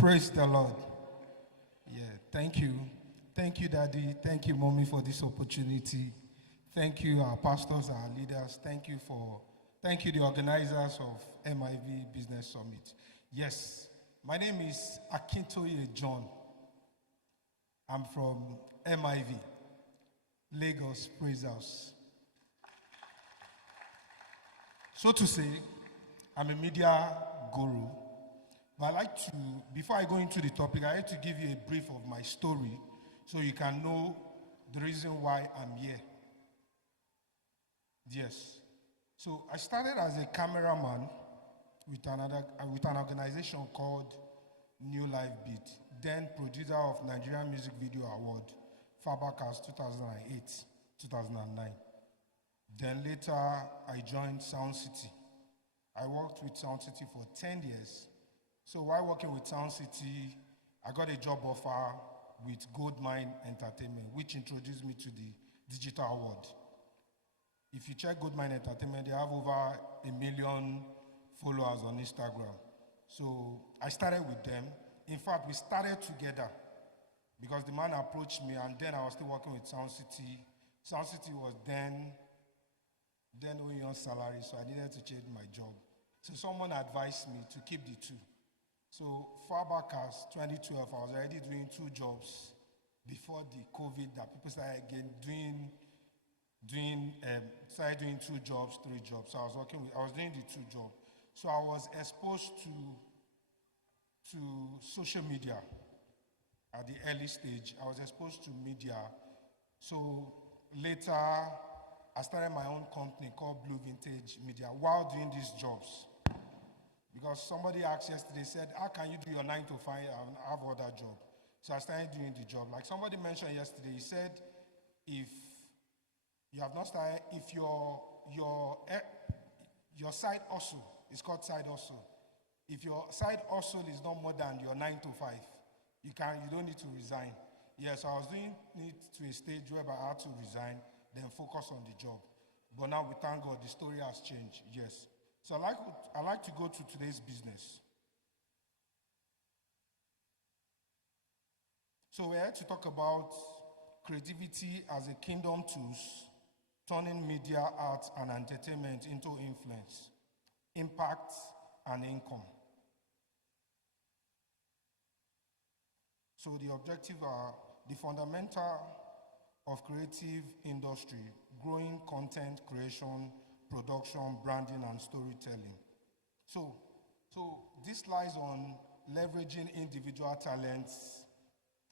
Praise the Lord. Yeah, thank you. Thank you, Daddy. Thank you, Mommy, for this opportunity. Thank you, our pastors, our leaders. Thank you, the organizers of MIV Business Summit. Yes, my name is Akintoye John. I'm from MIV, Lagos Praise House. So to say, I'm a media guru. But before I go into the topic, I like to give you a brief of my story so you can know the reason why I'm here. Yes. So I started as a cameraman with an organization called New Life Beat, then producer of Nigerian Music Video Award, Fabercast 2008, 2009. Then later, I joined Sound City. I worked with Sound City for 10 years. So while working with Sound City, I got a job offer with Goldmine Entertainment, which introduced me to the digital world. If you check Goldmine Entertainment, they have over 1 million followers on Instagram. So I started with them. In fact, we started together because the man approached me, and then I was still working with Sound City. Sound City was then we on salary, so I needed to change my job. So someone advised me to keep the two. So far back as 2012, I was already doing 2 jobs before the COVID that people started again started doing 2 jobs, 3 jobs. So I was doing the 2 jobs. So I was exposed to social media at the early stage. I was exposed to media. So later, I started my own company called Blue Vintage Media while doing these jobs. Because somebody asked yesterday, said, how can you do your 9 to 5 and have other job? So I started doing the job. Like somebody mentioned yesterday, he said, if you have not started, if your side hustle is called side hustle. If your side hustle is not more than your 9 to 5, you don't need to resign. Yes, I was doing it to a stage where I had to resign, then focus on the job. But now, we thank God, the story has changed. Yes. So I like to go to today's business. So we're here to talk about creativity as a kingdom tools, turning media, art, and entertainment into influence, impact, and income. So the objective are the fundamental of creative industry, growing content creation, production, branding, and storytelling. So this lies on leveraging individual talents,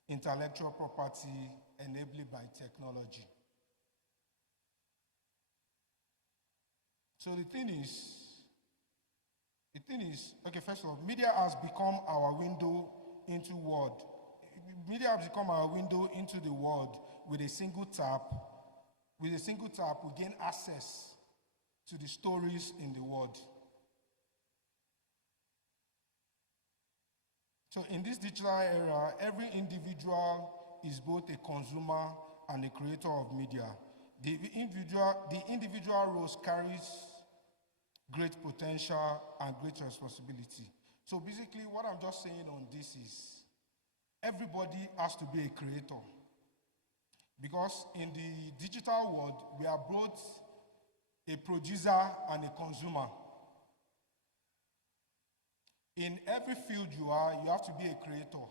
intellectual property, enabled by technology. So the thing is, okay, first of all, media has become our window into world. Media has become our window into the world with a single tap. With a single tap, we gain access to the stories in the world. So in this digital era, every individual is both a consumer and a creator of media. The individual roles carries great potential and great responsibility. So basically, what I'm just saying on this is, everybody has to be a creator. Because in the digital world, we are both a producer and a consumer. In every field you have to be a creator.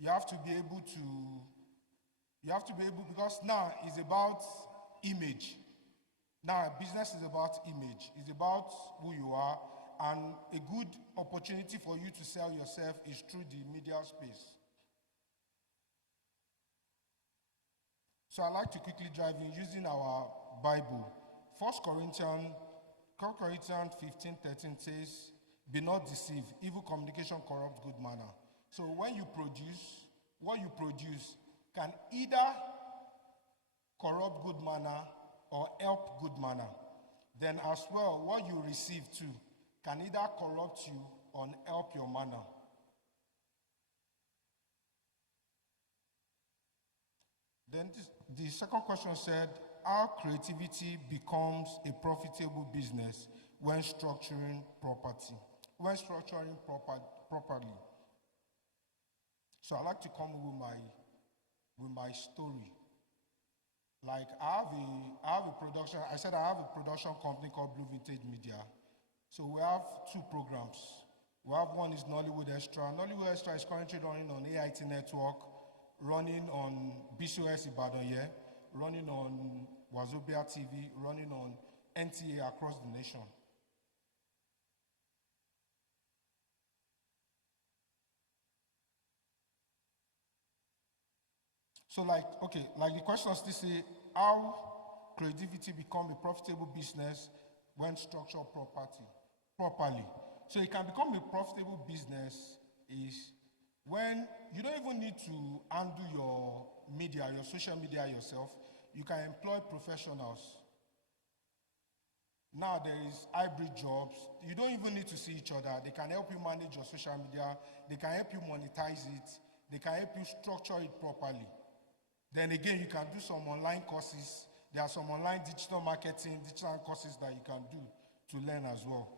You have to be able, because now it's about image. Now business is about image. It's about who you are, and a good opportunity for you to sell yourself is through the media space. So I like to quickly dive in using our Bible. 1 Corinthians 15:13 says, be not deceived, evil communication corrupts good manner. So when you produce, what you produce can either corrupt good manner or help good manner. Then as well, what you receive too can either corrupt you or help your manner. Then the second question said, how creativity becomes a profitable business when structuring properly. So I like to come with my story. Like I have a production. I said I have a production company called Blue Vintage Media. So we have two programs. We have one is Nollywood Extra. Nollywood Extra is currently running on AIT Network, running on BCOS Ibadan, yeah, running on Wazobia TV, running on NTA across the nation. So like, okay, like the question still say, how creativity become a profitable business when structured properly. So it can become a profitable business is when you don't even need to handle your media, your social media yourself. You can employ professionals. Now there is hybrid jobs. You don't even need to see each other. They can help you manage your social media. They can help you monetize it. They can help you structure it properly. Then again, you can do some online courses. There are some online digital marketing, digital courses that you can do to learn as well.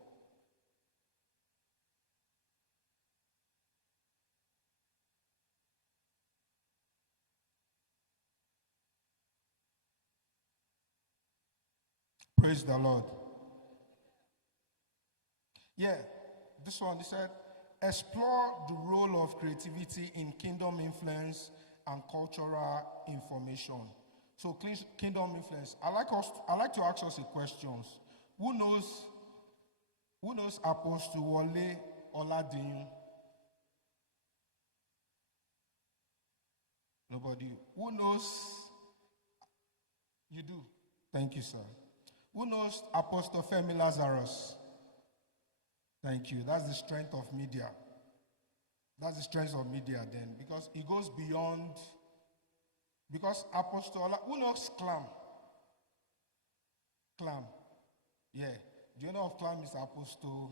Praise the Lord. Yeah, this one, they said, explore the role of creativity in kingdom influence and cultural information. So kingdom influence. I like to ask us a questions. Who knows who knows Apostle Wale Oladin? Nobody. Who knows? You do. Thank you, sir. Who knows Apostle Femi Lazarus? Thank you. That's the strength of media. That's the strength of media then, because it goes beyond. Because Apostle, who knows Clam? Clam. Yeah. Do you know of Clam is Apostle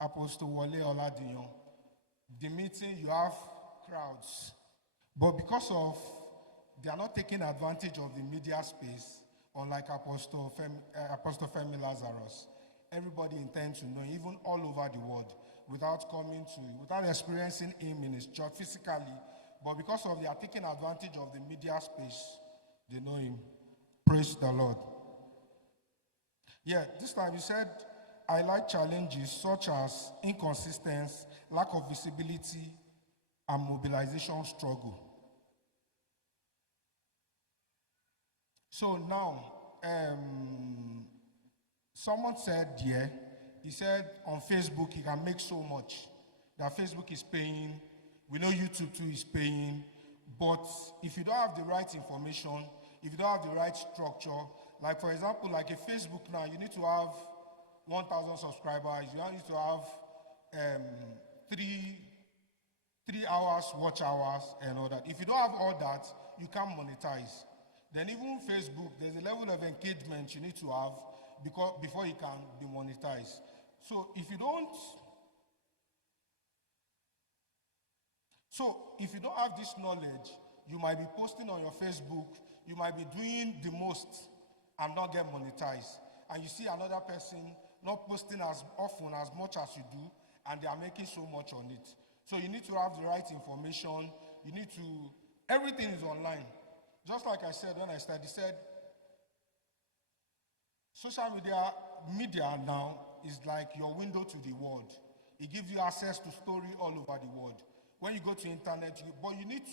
Wale Oladiyan? The meeting, you have crowds. But because of, they are not taking advantage of the media space, unlike Apostle Femi Lazarus. Everybody intends to know, even all over the world, without experiencing him in his church physically, but because of they are taking advantage of the media space, they know him. Praise the Lord. Yeah, this time you said, I like challenges such as inconsistency, lack of visibility, and mobilization struggle. So now, someone said, yeah, he said on Facebook he can make so much. That Facebook is paying, we know YouTube too is paying, but if you don't have the right information, if you don't have the right structure, like for example, like a Facebook now, you need to have 1,000 subscribers, you need to have three 3 hours watch hours and all that. If you don't have all that, you can't monetize. Then even Facebook, there's a level of engagement you need to have before you can be monetized. So if you don't have this knowledge, you might be posting on your Facebook, you might be doing the most and not get monetized. And you see another person not posting as often as much as you do, and they are making so much on it. So you need to have the right information. Everything is online. Just like I said when I started, said, social media now is like your window to the world. It gives you access to story all over the world. When you go to internet, but you need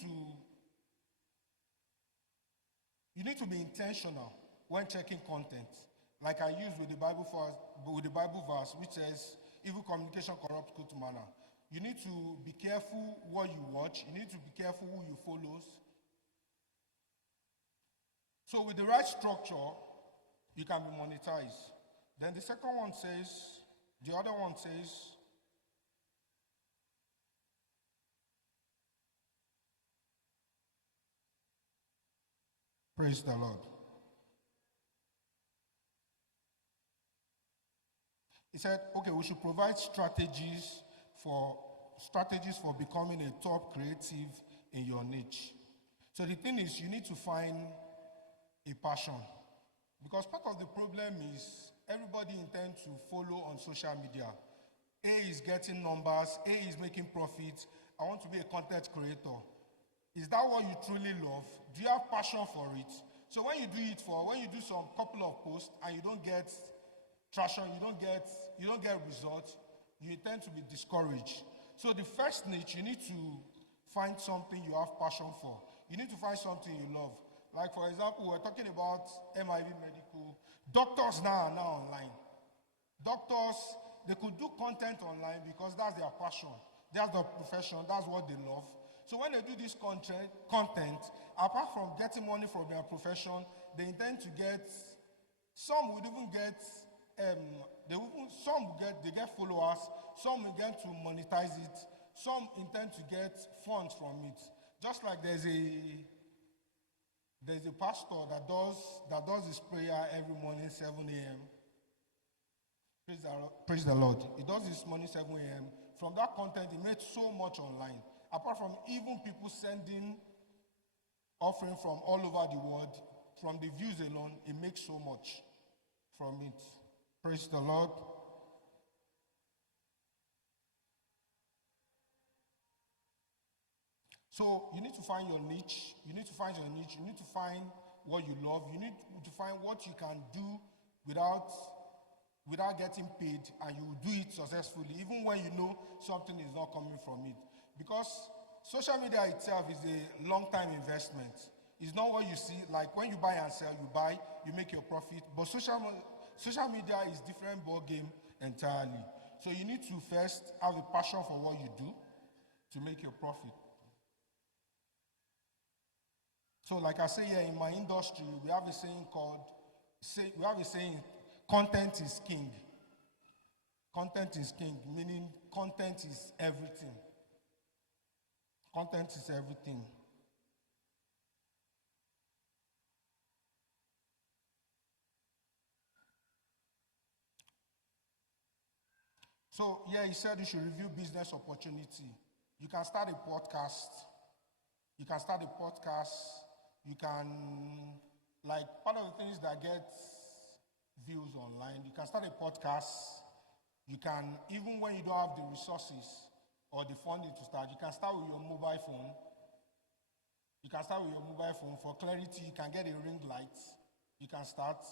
to be intentional when checking content. Like I use with the Bible verse, which says, evil communication corrupts good manner. You need to be careful what you watch. You need to be careful who you follow. So with the right structure, you can be monetized. Then the other one says, praise the Lord. He said, okay, we should provide strategies for becoming a top creative in your niche. So the thing is, you need to find a passion. Because part of the problem is everybody intends to follow on social media. A is getting numbers, A is making profit, I want to be a content creator. Is that what you truly love? Do you have passion for it? So when you do some couple of posts and you don't get traction, you don't get results, you tend to be discouraged. So the first niche, you need to find something you have passion for. You need to find something you love. Like for example, we're talking about MIV medical. Doctors now are now online. Doctors, they could do content online because that's their passion. That's their profession. That's what they love. So when they do this content, apart from getting money from their profession, they intend to get, some would even get, they get followers, some will get to monetize it, some intend to get funds from it. Just like there's a pastor that does his prayer every morning, 7 a.m. Praise the Lord. He does his morning 7 a.m. From that content, he made so much online. Apart from even people sending offering from all over the world, from the views alone, he makes so much from it. Praise the Lord. So you need to find your niche. You need to find what you love. You need to find what you can do without getting paid, and you will do it successfully, even when you know something is not coming from it. Because social media itself is a long-time investment. It's not what you see, like when you buy and sell, you make your profit. But social media is different ball game entirely. So you need to first have a passion for what you do to make your profit. So like I say here in my industry, we have a saying, content is king. Content is king, meaning content is everything. Content is everything. So, yeah, he said you should review business opportunity. You can start a podcast. You can, like, part of the things that get views online, you can start a podcast. You can, even when you don't have the resources or the funding to start, you can start with your mobile phone. For clarity, you can get a ring light. You can start.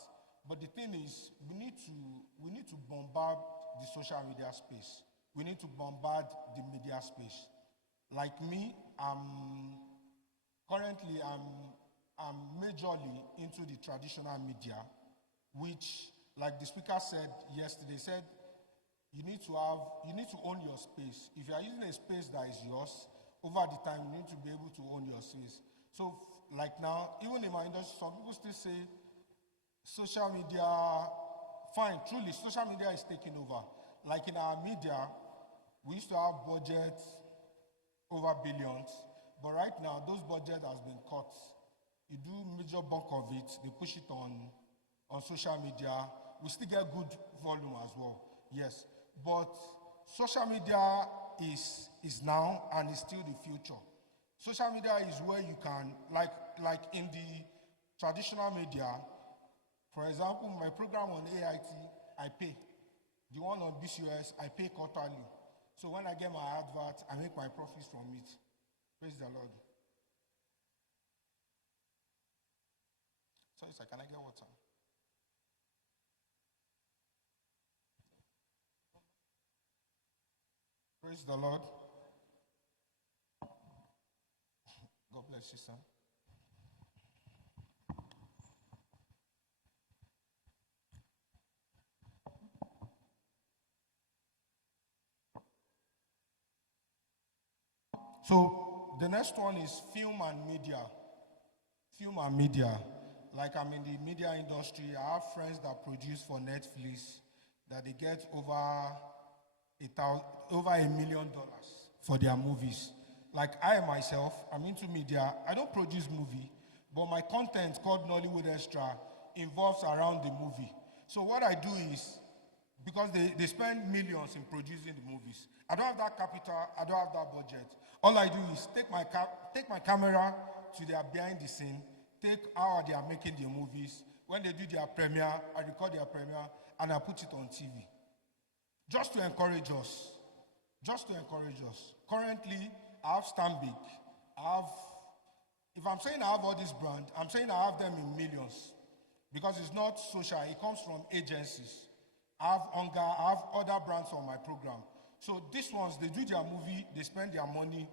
But the thing is, we need to bombard the social media space. We need to bombard the media space. Like me, currently I'm majorly into the traditional media, which, like the speaker said yesterday, said you need to own your space. If you are using a space that is yours, over the time you need to be able to own your space. So like now, even in my industry, some people still say social media, fine, truly, social media is taking over. Like in our media, we used to have budgets over billions, but right now, those budgets has been cut. You do major bulk of it, they push it on social media. We still get good volume as well, yes. But social media is now and is still the future. Social media is where you can, like in the traditional media, for example, my program on AIT, I pay. The one on BCOS, I pay quarterly. So when I get my advert, I make my profits from it. Praise the Lord. Sorry, sir, can I get water? Praise the Lord. God bless you, sir. So the next one is film and media. Film and media. Like I'm in the media industry, I have friends that produce for Netflix that they get over $1 million for their movies. Like I myself, I'm into media. I don't produce movie, but my content called Nollywood Extra involves around the movie. So what I do is, because they spend millions in producing the movies, I don't have that capital, I don't have that budget. All I do is take my camera to their behind the scene, take how they are making their movies. When they do their premiere, I record their premiere, and I put it on TV. Just to encourage us. Currently, I have Stanbic, I have, if I'm saying I have all these brands, I'm saying I have them in millions because it's not social, it comes from agencies. I have Hunger, I have other brands on my program. So these ones, they do their movie, they spend their money,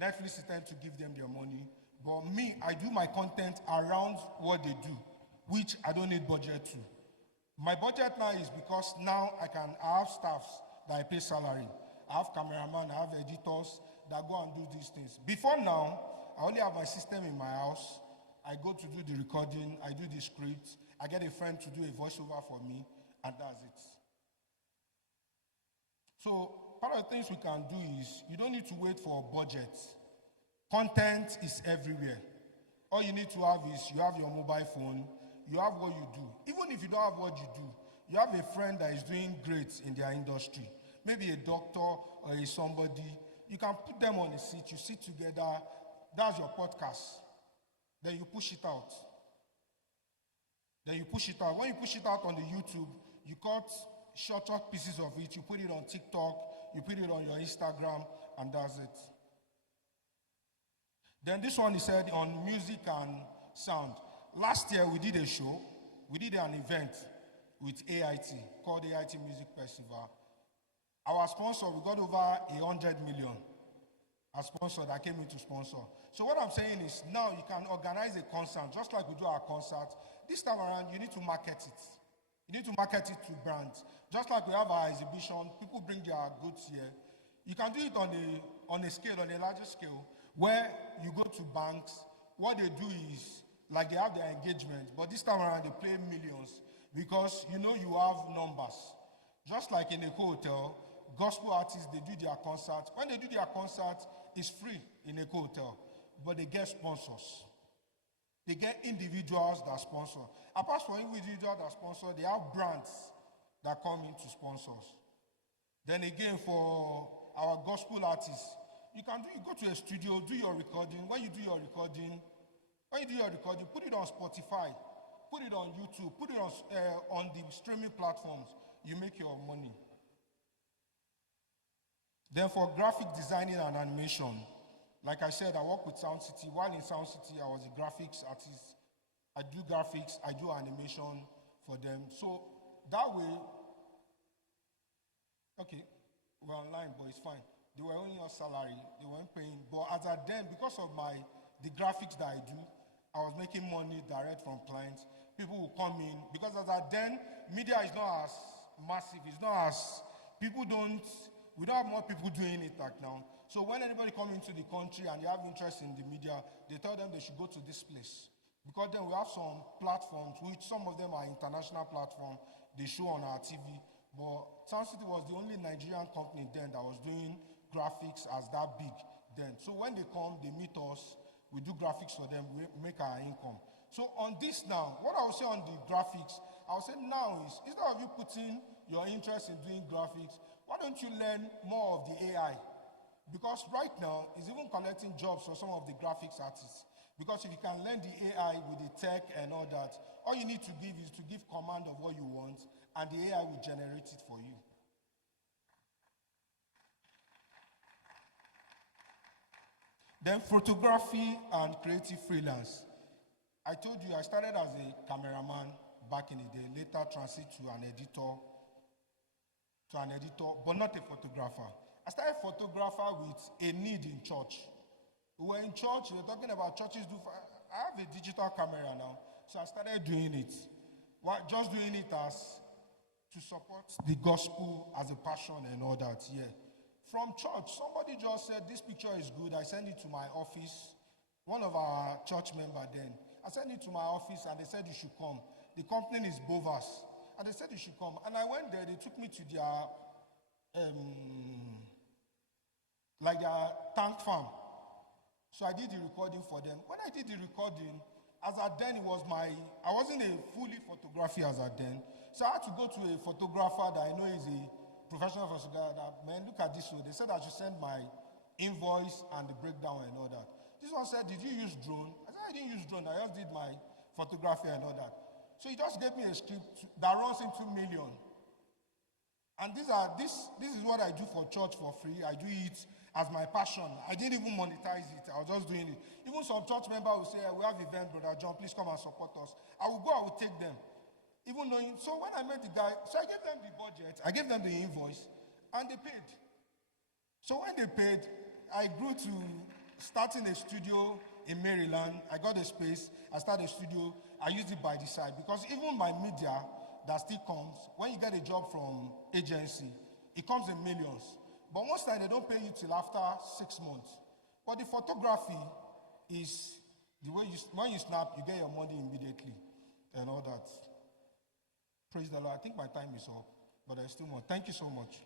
Netflix is tend to give them their money. But me, I do my content around what they do, which I don't need budget to. My budget now is because now I have staffs that I pay salary. I have cameraman, I have editors that go and do these things. Before now, I only have my system in my house. I go to do the recording, I do the script, I get a friend to do a voiceover for me, and that's it. So part of the things we can do is, you don't need to wait for a budget. Content is everywhere. All you need to have is, you have your mobile phone, you have what you do. Even if you don't have what you do, you have a friend that is doing great in their industry. Maybe a doctor or somebody. You can put them on a seat, you sit together, that's your podcast. Then you push it out. Then you push it out. When you push it out on the YouTube, you cut short pieces of it, you put it on TikTok, you put it on your Instagram, and that's it. Then this one is said on music and sound. Last year we did a show, we did an event with AIT called AIT Music Festival. Our sponsor, we got over 100 million. A sponsor that came in to sponsor. So what I'm saying is, now you can organize a concert, just like we do our concert. This time around, you need to market it. You need to market it to brands. Just like we have our exhibition, people bring their goods here. You can do it on a scale, on a larger scale, where you go to banks. What they do is, like they have their engagement, but this time around they play millions because you know you have numbers. Just like in a hotel, gospel artists, they do their concert. When they do their concert, it's free in a hotel, but they get sponsors. They get individuals that sponsor. Apart from individuals that sponsor, they have brands that come in to sponsors. Then again, for our gospel artists, you go to a studio, do your recording. When you do your recording, put it on Spotify, put it on YouTube, put it on the streaming platforms. You make your money. Then for graphic designing and animation, like I said, I work with Sound City. While in Sound City, I was a graphics artist. I do graphics, I do animation for them. So that way, okay, we're online, but it's fine. They were only on salary, they weren't paying. But as at then, because of the graphics that I do, I was making money direct from clients. People will come in, because as at then, media is not as massive, it's not as, we don't have more people doing it like now. So when anybody comes into the country and they have interest in the media, they tell them they should go to this place. Because then we have some platforms, which some of them are international platforms, they show on our TV. But Sound City was the only Nigerian company then that was doing graphics as that big then. So when they come, they meet us, we do graphics for them, we make our income. So on this now, what I will say on the graphics, I will say now is, instead of you putting your interest in doing graphics, why don't you learn more of the AI? Because right now, it's even collecting jobs for some of the graphics artists. Because if you can learn the AI with the tech and all that, all you need to give is to give command of what you want, and the AI will generate it for you. Then photography and creative freelance. I told you I started as a cameraman back in the day, later transit to an editor, but not a photographer. I started photographer with a need in church. We were in church, we were talking about churches do. I have a digital camera now, so I started doing it. Just doing it as to support the gospel as a passion and all that, yeah. From church, somebody just said, this picture is good. I sent it to my office, one of our church members then. I sent it to my office and they said you should come. The company is Bovas. And they said you should come. And I went there, they took me to their, their tank farm. So I did the recording for them. When I did the recording, as at then I wasn't a fully photography as at then. So I had to go to a photographer that I know is a professional photographer. Man, look at this. So they said I should send my invoice and the breakdown and all that. This one said, did you use drone? I said, I didn't use drone. I just did my photography and all that. So he just gave me a script that runs into million. And this is what I do for church for free. I do it. as my passion. I didn't even monetize it. I was just doing it. Even some church member will say, we have event, Brother John, please come and support us. I will go, I will take them. Even knowing, so when I met the guy, so I gave them the budget, I gave them the invoice, and they paid. So when they paid, I grew to starting a studio in Maryland. I got a space, I started a studio, I used it by the side. Because even my media that still comes, when you get a job from agency, it comes in millions. But most time they don't pay you till after 6 months. But the photography is the way when you snap, you get your money immediately and all that. Praise the Lord. I think my time is up, but there's still more. Thank you so much.